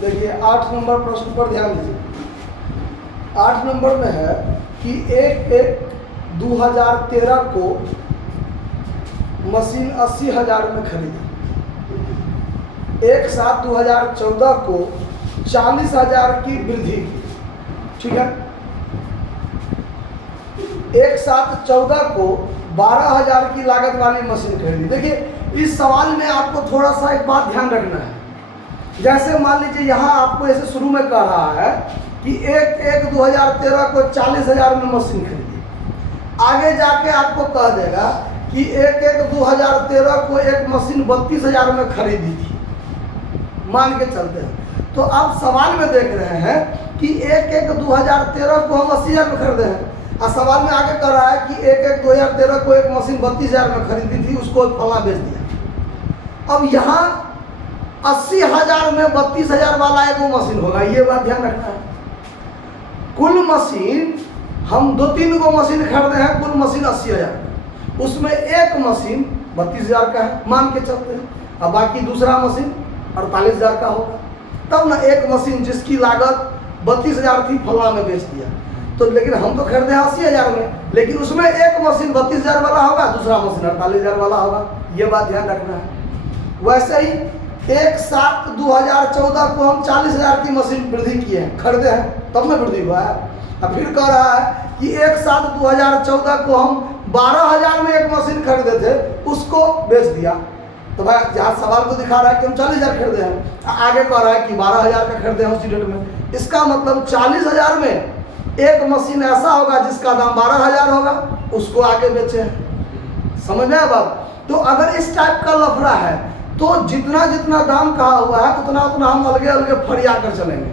देखिए 8 नंबर प्रश्न पर ध्यान दीजिए। 8 नंबर में है कि 1/1/2013 को मशीन 80,000 में खरीदी। 1/7/2014 को 40,000 की वृद्धि की। ठीक है। 1/7/14 को 12,000 की लागत वाली मशीन खरीदी। देखिए इस सवाल में आपको थोड़ा सा एक बात ध्यान रखना है। जैसे मान लीजिए यहाँ आपको ऐसे शुरू में कह रहा है कि 1/1/2013 को 40,000 में मशीन खरीदी। आगे जाके आपको कह देगा कि 1/1/2013 को एक मशीन 32,000 में खरीदी थी, मान के चलते हैं। तो आप सवाल में देख रहे हैं कि 1/1/2013 को हम 80,000 में खरीदे हैं, और सवाल में आगे कह रहा है कि 1/1/2013 को एक मशीन 32,000 में खरीदी थी, उसको फला बेच दिया। अब यहाँ 80,000 में 32,000 वाला एक वो मशीन होगा, ये बात ध्यान रखना है। कुल मशीन हम 2-3 को मशीन खरीदे हैं, कुल मशीन 80,000, उसमें एक मशीन 32,000 का है, मान के चलते हैं, अब बाकी दूसरा मशीन 48,000 का होगा। तब ना एक मशीन जिसकी लागत 32,000 थी फला में बेच दिया। तो लेकिन हम तो खरीदे हैं 80,000 में, लेकिन उसमें एक मशीन 32,000 वाला होगा, दूसरा मशीन 48,000 वाला होगा, ये बात ध्यान रखना है। वैसे ही 1/7/2014 को हम 40,000 की मशीन वृद्धि किए हैं, खरीदे हैं, तब में वृद्धि हुआ है। अब फिर कह रहा है कि 1/7/2014 को हम 12,000 में एक मशीन खरीदे थे, उसको बेच दिया। तो भाई जहाँ सवाल तो दिखा रहा है कि हम 40,000 खरीदे हैं, आगे कह रहा है कि 12,000 का खरीदे हैं उसी डेट में। इसका मतलब 40,000 में एक मशीन ऐसा होगा जिसका दाम 12,000 होगा, उसको आगे बेचे हैं। समझ में आया बात? तो अगर इस टाइप का लफड़ा है तो जितना जितना दाम कहा हुआ है उतना उतना हम अलगे अलगे फरिया कर चलेंगे।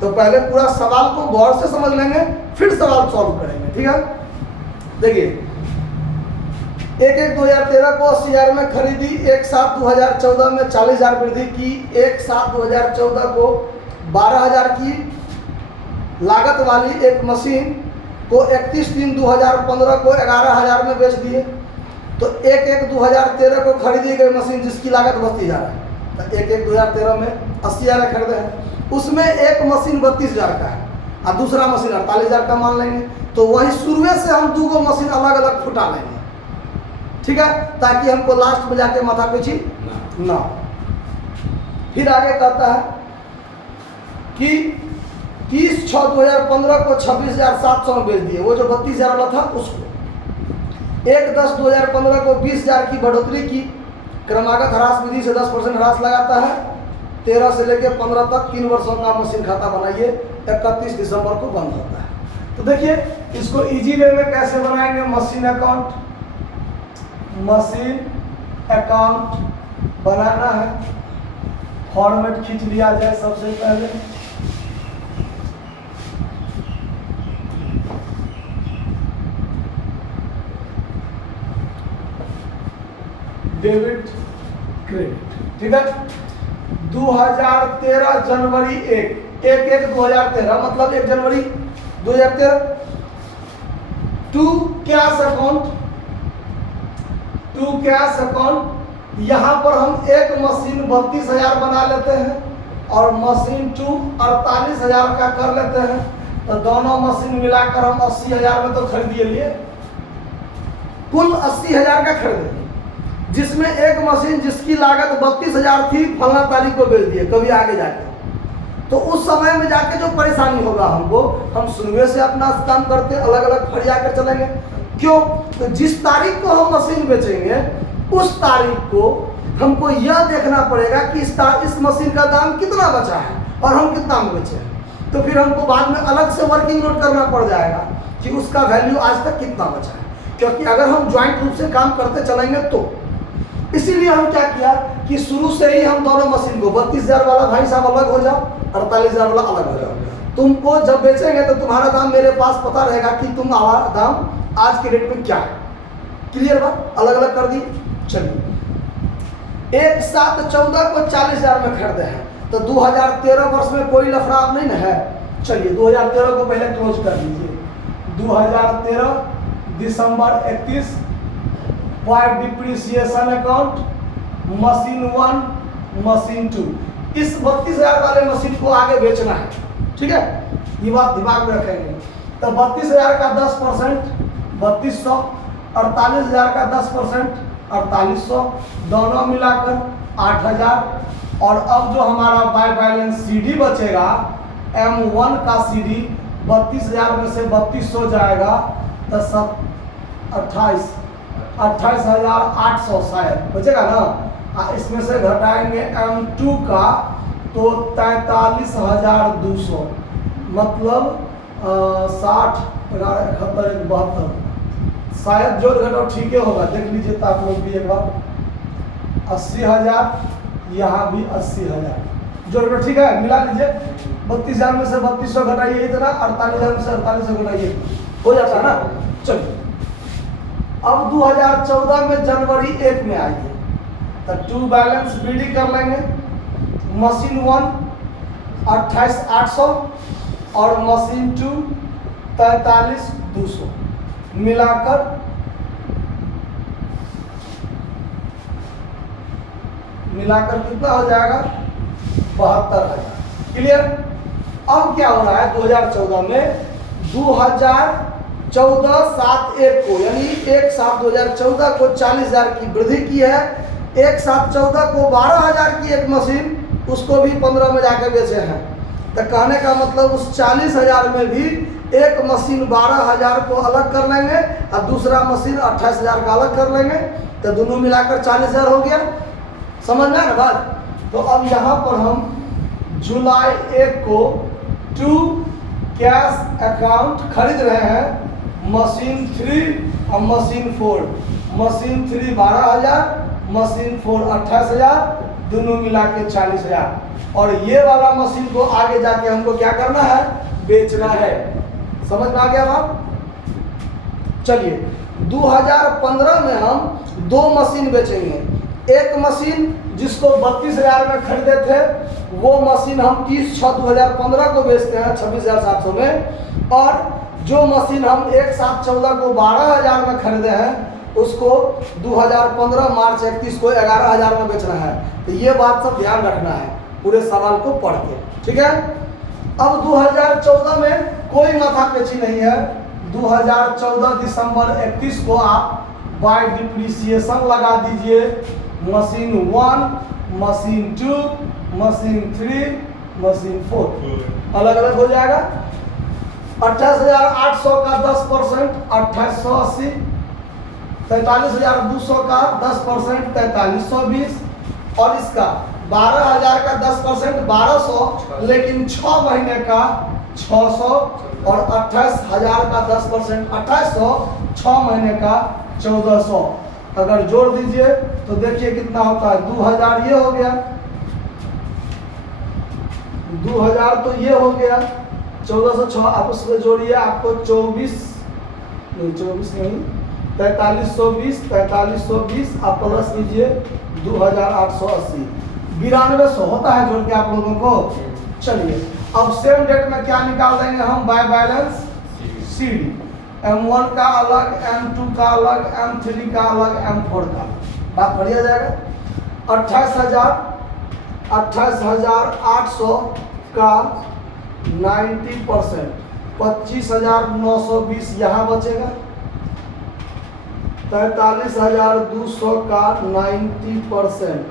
तो पहले पूरा सवाल को गौर से समझ लेंगे, फिर सवाल सॉल्व करेंगे। ठीक है। देखिए 1/1/2013 को 80,000 में खरीदी, 1/7/2014 में 40,000 वृद्धि की, 1/7/2014 को 12,000 की लागत वाली एक मशीन को 31/3/2015 को 11,000 में बेच दिए। तो 1/1/2013 को खरीदी गई मशीन जिसकी लागत 32,000 है, तो 1/1/2013 में 80,000 खरीदे हैं, उसमें एक मशीन 32,000 का है और दूसरा मशीन 48,000 का मान लेंगे। तो वही शुरू से हम 2 मशीन अलग अलग फुटा लेंगे। ठीक है, ताकि हमको लास्ट में जाके माथा पीछी ना। फिर आगे कहता है कि 30/6/2015 को 26,700 में बेच दिए, वो जो 32,000 वाला था उसको। 1/10/2015 को 20,000 की बढ़ोतरी की। क्रमागत ह्रास विधि से 10% ह्रास लगाता है। 13 से लेकर 15 तक 3 वर्षों का मशीन खाता बनाइए, 31 दिसंबर को बंद होता है। तो देखिए इसको इजी वे में कैसे बनाएंगे। मशीन अकाउंट बनाना है, फॉर्मेट खींच लिया जाए सबसे पहले। Debit credit. ठीक है। 2013 जनवरी 1/1/2013 मतलब 1 जनवरी 2013 टू कैश अकाउंट। यहाँ पर हम एक मशीन 32,000 बना लेते हैं और मशीन 2 48,000 का कर लेते हैं। तो दोनों मशीन मिलाकर हम 80,000 में तो खरीद लिए, कुल 80,000 का खरीदे, जिसमें एक मशीन जिसकी लागत 32,000 थी फलना तारीख को बेच दिए कभी आगे जाके। तो उस समय में जाके जो परेशानी होगा हमको, हम शुरू से अपना काम करते अलग अलग फरिया कर चलेंगे। क्यों? तो जिस तारीख को हम मशीन बेचेंगे उस तारीख को हमको यह देखना पड़ेगा कि इस मशीन का दाम कितना बचा है और हम कितना में बेचे हैं। तो फिर हमको बाद में अलग से वर्किंग नोट करना पड़ जाएगा कि उसका वैल्यू आज तक कितना बचा है, क्योंकि अगर हम ज्वाइंट रूप से काम करते चलेंगे तो। इसीलिए हम क्या किया कि शुरू से ही हम दोनों मशीन को 32,000 वाला भाई साहब अलग हो जाओ, 48,000 वाला अलग हो जाओ। तुमको जब बेचेंगे तो तुम्हारा दाम मेरे पास पता रहेगा कि तुम दाम आज के रेट में क्या है। क्लियर बात? अलग अलग कर दी। चलिए 1/7/14 को 40,000 में खरीदे हैं, तो 2013 वर्ष में कोई लफड़ा नहीं ना है। चलिए 2013 को पहले क्लोज कर दीजिए। 2013 दिसंबर 31 डिप्रिसिएशन अकाउंट, मशीन 1 मशीन 2 इस 32,000 वाले मशीन को आगे बेचना है, ठीक है, ये बात दिमाग में रखेंगे। तो 32,000 का 10% 3200, 48,000 का 10% 4800, दोनों मिलाकर 8,000। और अब जो हमारा बाय बैलेंस CD बचेगा, M1 का CD 32,000 में से 3200 जाएगा तो 28,800 शायद बचेगा ना। इसमें से घटाएंगे M2 का तो 43,200, मतलब 60 71 72, शायद जोड़ घटाओ ठीक है होगा, देख लीजिए तो आप लोग भी एक बार। 80,000, यहाँ भी 80,000, जोड़ घटाओ ठीक है, मिला लीजिए। 32,000 में से 3200 घटाइए इतना, 48,000 में से 4800 घटाइए, हो जाता है ना। चलिए अब 2014 में जनवरी 1 में आइए तो टू बैलेंस BD कर लेंगे। मशीन 1 28,800 और मशीन 2 43,200, मिलाकर कितना हो जाएगा, 72,000। क्लियर। अब क्या हो रहा है 2014 में, 2014/7/1 को यानी 1/7/2014 को 40,000 की वृद्धि की है। 1/7/14 को 12,000 की एक मशीन, उसको भी 15 में जाकर बेचे हैं। तो कहने का मतलब उस 40,000 में भी एक मशीन 12,000 को अलग कर लेंगे और दूसरा मशीन 28,000 का अलग कर लेंगे, तो दोनों मिलाकर 40,000 हो गया। समझ में ना बात। तो अब यहाँ पर हम जुलाई 1 को टू कैश अकाउंट खरीद रहे हैं, मशीन 3 और मशीन 4। मशीन 3 12,000, मशीन 4 28,000, दोनों मिला के 40,000। और ये वाला मशीन को आगे जाके हमको क्या करना है, बेचना है। समझ में आ गया बात। चलिए 2015 में हम 2 मशीन बेचेंगे। एक मशीन जिसको 32,000 में खरीदे थे, वो मशीन हम 30/6/2015 को बेचते हैं 26,700 में। और जो मशीन हम 1/7/14 को 12,000 में खरीदे हैं, उसको 2015 मार्च 31 को 11,000 में बेचना है। तो ये बात सब ध्यान रखना है पूरे सवाल को पढ़ के, ठीक है। अब 2014 में कोई माथापेची नहीं है। 2014 दिसंबर 31 को आप बाय डिप्रिसिएशन लगा दीजिए। मशीन 1, मशीन 2, मशीन 3, मशीन 4 अलग अलग हो जाएगा। 28,800 का 10% 2880, 43,200 का 10% 4320, और इसका 12,000 का 10% 1200, लेकिन 6 महीने का 600, और 28,000 का 10% 2800, 6 महीने का 1400। अगर जोड़ दीजिए तो देखिए कितना होता है, 2,000 ये हो गया, 2,000 तो ये हो गया, 1406 आप उसमें जोड़िए, आपको 4320, 4320 आप प्लस कीजिए 2,880, 9200 होता है जोड़ के आप लोगों को। चलिए अब सेम डेट में क्या निकाल देंगे हम, बाय बैलेंस CD। M1 का अलग, M2 का अलग, M3 का अलग, M4 का, बात बढ़िया जाएगा। 28,800 का 90%, 25,920 यहाँ बचेगा। 43,200 का 90%,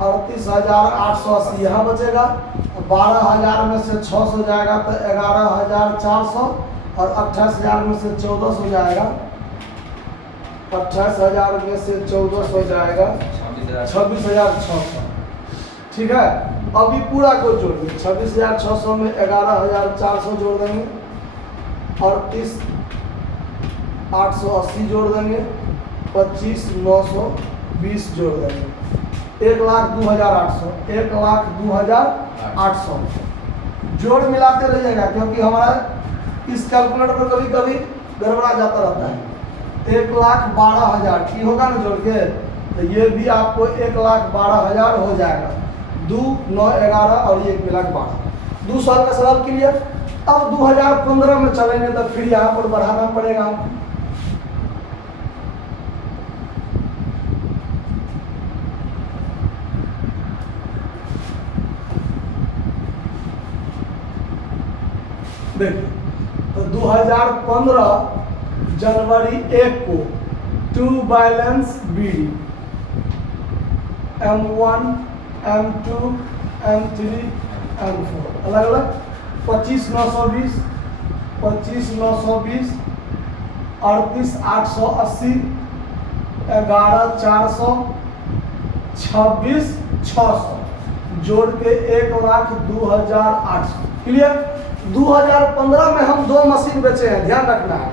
38,880 यहाँ बचेगा। 12,000 में से 600 जाएगा तो 11,400, और 28,000 में से 1400 जाएगा, 28,000 में से 1400 जाएगा 26,600, ठीक है। अभी पूरा को जोड़िए, 26,600 में 11,400 जोड़ देंगे, 38,880 जोड़ देंगे, 25,920 जोड़ देंगे, 1,02,800, 1,02,800। जोड़ मिलाते रहिएगा क्योंकि हमारा इस कैलकुलेटर पर कभी कभी गड़बड़ा जाता रहता है। 1,12,000 की होगा ना जोड़ के, तो ये भी आपको 1,12,000 हो जाएगा। 2, 9, 11 और ये 1,12,000। 2 साल का सवाल क्लियर। अब 2015 में चलेंगे तो फिर यहाँ पर बढ़ाना पड़ेगा हमको। देखिए तो 2015 जनवरी 1 को to balance BD M1 M2 M3 M4 अलग अलग 25,920 25,920 38,880 11,400 26,600 जोड़ के 1,02,800 क्लियर। 2015 में हम 2 मशीन बेचे हैं, ध्यान रखना है।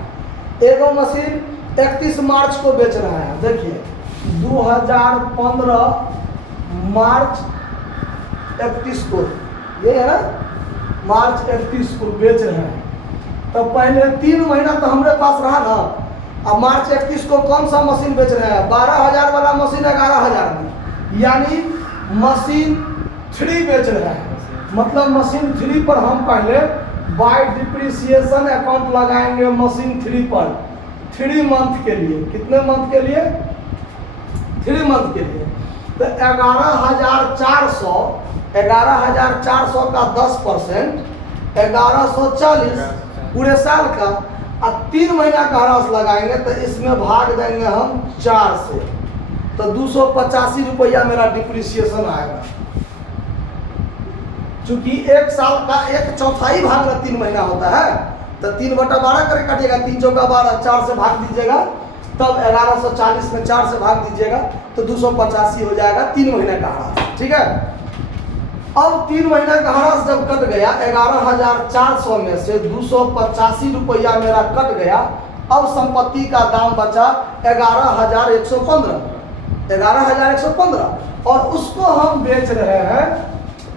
एक मशीन 31 मार्च को बेच रहा है, देखिए 2015 मार्च 31 को, ये है ना, मार्च 31 को बेच रहे हैं। तो पहले 3 महीना तो हमारे पास रहा ना। अब मार्च 31 को कौन सा मशीन बेच रहे हैं? 12,000 वाला मशीन 11,000 में, यानी मशीन 3 बेच रहे हैं। मतलब मशीन 3 पर हम पहले बाय डिप्रिसिएशन अकाउंट लगाएंगे मशीन 3 पर 3 मंथ के लिए। कितने मंथ के लिए? 3 मंथ के लिए। तो 11,400 का 10% 1,140 पूरे साल का। अब 3 महीना का हरास लगाएंगे तो इसमें भाग देंगे हम 4 से, तो 285 रुपया मेरा डिप्रिसिएशन आएगा। चूंकि 1 साल का 1/4 भाग में 3 महीना होता है, तो 3/12 करके काटिएगा, 3 चौका 12, 4 से भाग दीजिएगा, तब 1140 में 4 से भाग दीजिएगा तो 285 हो जाएगा 3 महीने का हरास। ठीक है। अब 3 महीने का हरास जब कट गया, 11,400 में से 285 रुपया मेरा कट गया। अब संपत्ति का दाम बचा 11,115 और उसको हम बेच रहे हैं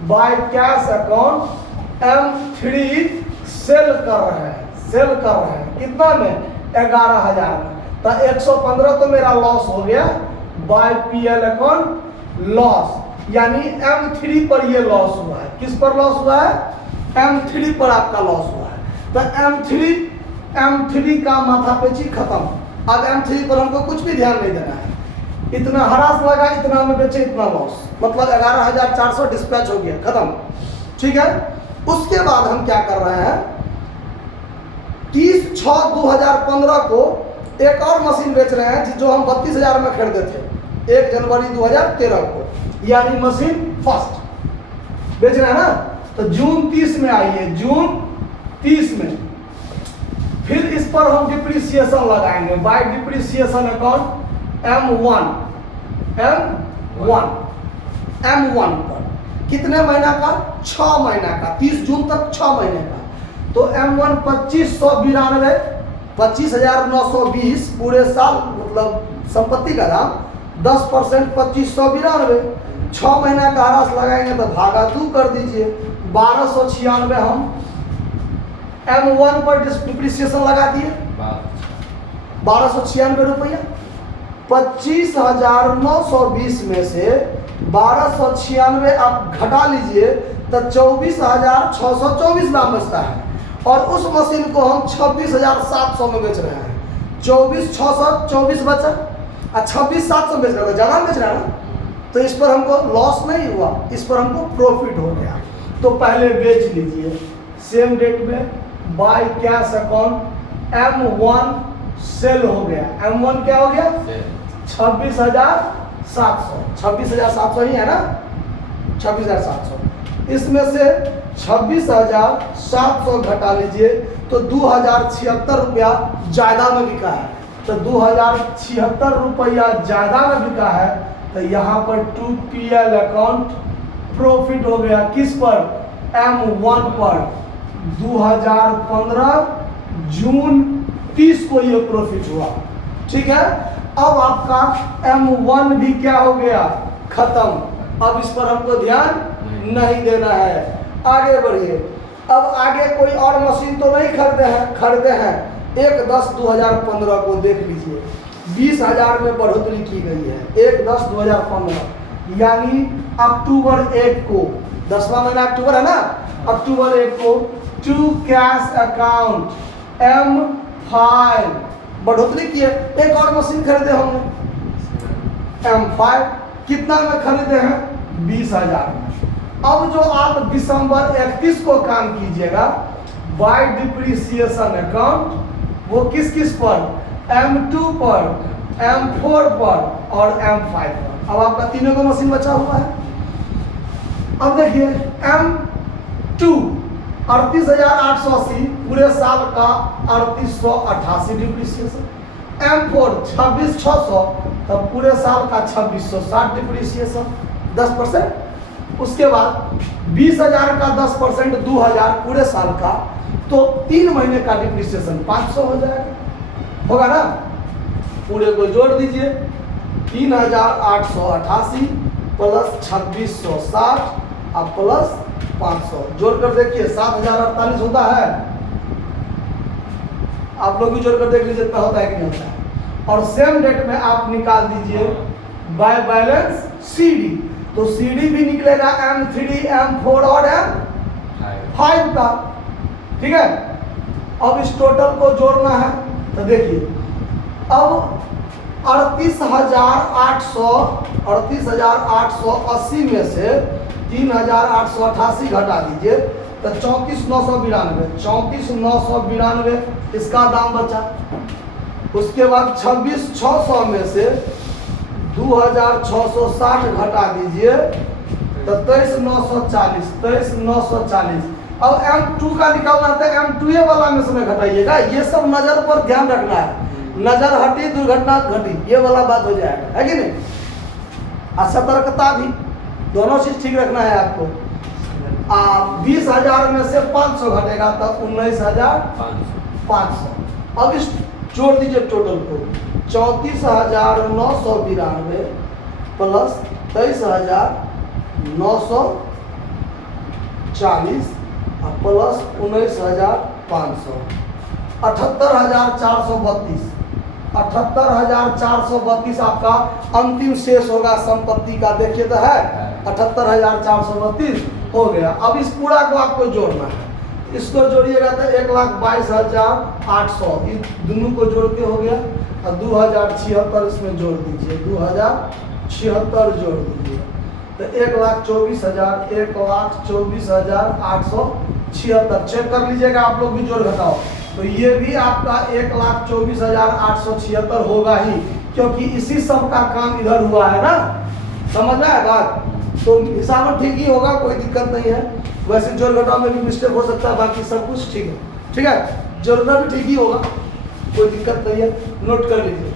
bye cash account M3 cell कर रहे हैं। कितना में? 11,000 में। तो 115 तो मेरा लॉस हो गया बाय PL अकाउंट लॉस, यानी M3 पर ये लॉस हुआ है। किस पर लॉस हुआ है? M3 पर आपका लॉस हुआ है। तो M3 का माथापेची खत्म। अब M3 पर हमको कुछ भी ध्यान नहीं देना है। इतना हरास लगा, इतना में बेचे, इतना लॉस, मतलब 11,400 डिस्पैच हो गया, खत्म। ठीक है। उसके बाद हम क्या कर रहे हैं, 30/6/2015 को एक और मशीन बेच रहे हैं जो हम 32,000 में खरीदे थे 1 जनवरी 2013 को, यानी मशीन फर्स्ट बेच रहे हैं ना। तो जून 30 में आई है, जून 30 में फिर इस पर हम डिप्रिसिएशन लगाएंगे बाय डिप्रिसिएशन अकाउंट M1 पर। कितने महीना का? 6 महीना का, 30 जून तक 6 महीने का। तो M1 25,992 25,920 पूरे साल, मतलब संपत्ति का दाम 10% 25,992। 6 महीना का हरास लगाएंगे तो भागा 2 कर दीजिए, 1,296 हम M1 पर डिप्रिसिएशन लगा दिए 1,296 रुपया। 25,920 में से 1,296 आप घटा लीजिए तो 24,624 दाम बचता है। और उस मशीन को हम 26,700 में बेच रहे हैं। 24,624 बचा और 26,700 बेच रहे हैं, ज़्यादा बेच रहे हैं ना। तो इस पर हमको लॉस नहीं हुआ, इस पर हमको प्रॉफिट हो गया। तो पहले बेच लीजिए सेम डेट में by cash account M1 sale हो गया। M1 क्या हो गया? 26,700। 26,700 ही है ना, 26,700। इसमें से 26,700 घटा लीजिए तो 2,076 रुपया ज़्यादा में बिका है। तो 2,076 रुपया ज़्यादा में बिका है, तो यहाँ पर 2PL अकाउंट प्रॉफिट हो गया। किस पर? M1 पर। 2015 जून 30 को ये प्रॉफिट हुआ। ठीक है। अब आपका M1 भी क्या हो गया? खत्म। अब इस पर हमको ध्यान नहीं देना है। आगे बढ़िए। अब आगे कोई और मशीन तो नहीं खरीदे हैं। 1/10/2015 को देख लीजिए, 20,000 में बढ़ोतरी की गई है। 1/10/2015 यानी अक्टूबर 1 को, 10वां महीना अक्टूबर है ना, अक्टूबर 1 को टू कैश अकाउंट M5 बढ़ोतरी की है। एक और मशीन खरीदे होंगे M5, कितना में खरीदे हैं? 20,000 में। अब जो आप दिसंबर 31 को काम कीजिएगा, बाय डिप्रिसिएशन अकाउंट, वो किस किस पर, M2 पर, M4 पर और M5 पर। अब आपका तीनों का मशीन बचा हुआ है। अब देखिए M2 38,880 पूरे साल का 3888 डिप्रिसिएशन, M4 26,600 तब पूरे साल का 2660 डिप्रिसिएशन 10%। उसके बाद 20,000 का 10% 2,000 पूरे साल का, तो 3 महीने का डिप्रिसिएशन 500 हो जाएगा, होगा ना। पूरे को जोड़ दीजिए, 3,888 प्लस 2,660 और प्लस 500 जोड़कर देखिए 7,048 होता है। आप लोग भी जोड़कर देख लीजिए इतना होता है कि नहीं होता है। और सेम डेट में आप निकाल दीजिए बाय बैलेंस CD, तो CD भी निकलेगा M3, M4 और M5 का, ठीक है। अब इस टोटल को जोड़ना है, तो देखिए अब 38,880 में से 3,888 घटा दीजिए तो 34,992, 34,992 इसका दाम बचा। उसके बाद 26,600 में से 2,660 घटा दीजिए तो 23,940, 23,940। अब M2 का निकालना था, M2 वाला में से घटाइएगा। ये सब नजर पर ध्यान रखना है, नजर हटी दुर्घटना घटी, ये वाला बात हो जाएगा, है कि नहीं। और सतर्कता भी, दोनों चीज ठीक रखना है आपको। 20,000 में से 500 घटेगा तो 19,500। अब इस जोड़ दीजिए टोटल को, 34,992 प्लस 23,940 और प्लस 19,500, 78,432। 78,432 आपका अंतिम शेष होगा संपत्ति का। देखिए तो है 78,432 हो गया। अब इस पूरा को आपको जोड़ना है, इसको जोड़िएगा तो 1,22,800, इस दोनों को जोड़ के हो गया। और 2,076 इसमें जोड़ दीजिए, 2,076 जोड़ दीजिए तो 1,24,000, 1,24,876। चेक कर लीजिएगा आप लोग भी, जोड़ घटाओ तो ये भी आपका 1,24,876 होगा ही, क्योंकि इसी सब का काम इधर हुआ है ना। समझ में आया बात? तो हिसाब ठीक ही होगा, कोई दिक्कत नहीं है। वैसे जोड़ घटाव में भी मिस्टेक हो सकता है, बाकी सब कुछ ठीक है। ठीक है, जोड़ना भी ठीक ही होगा, कोई दिक्कत नहीं है, नोट कर लीजिए।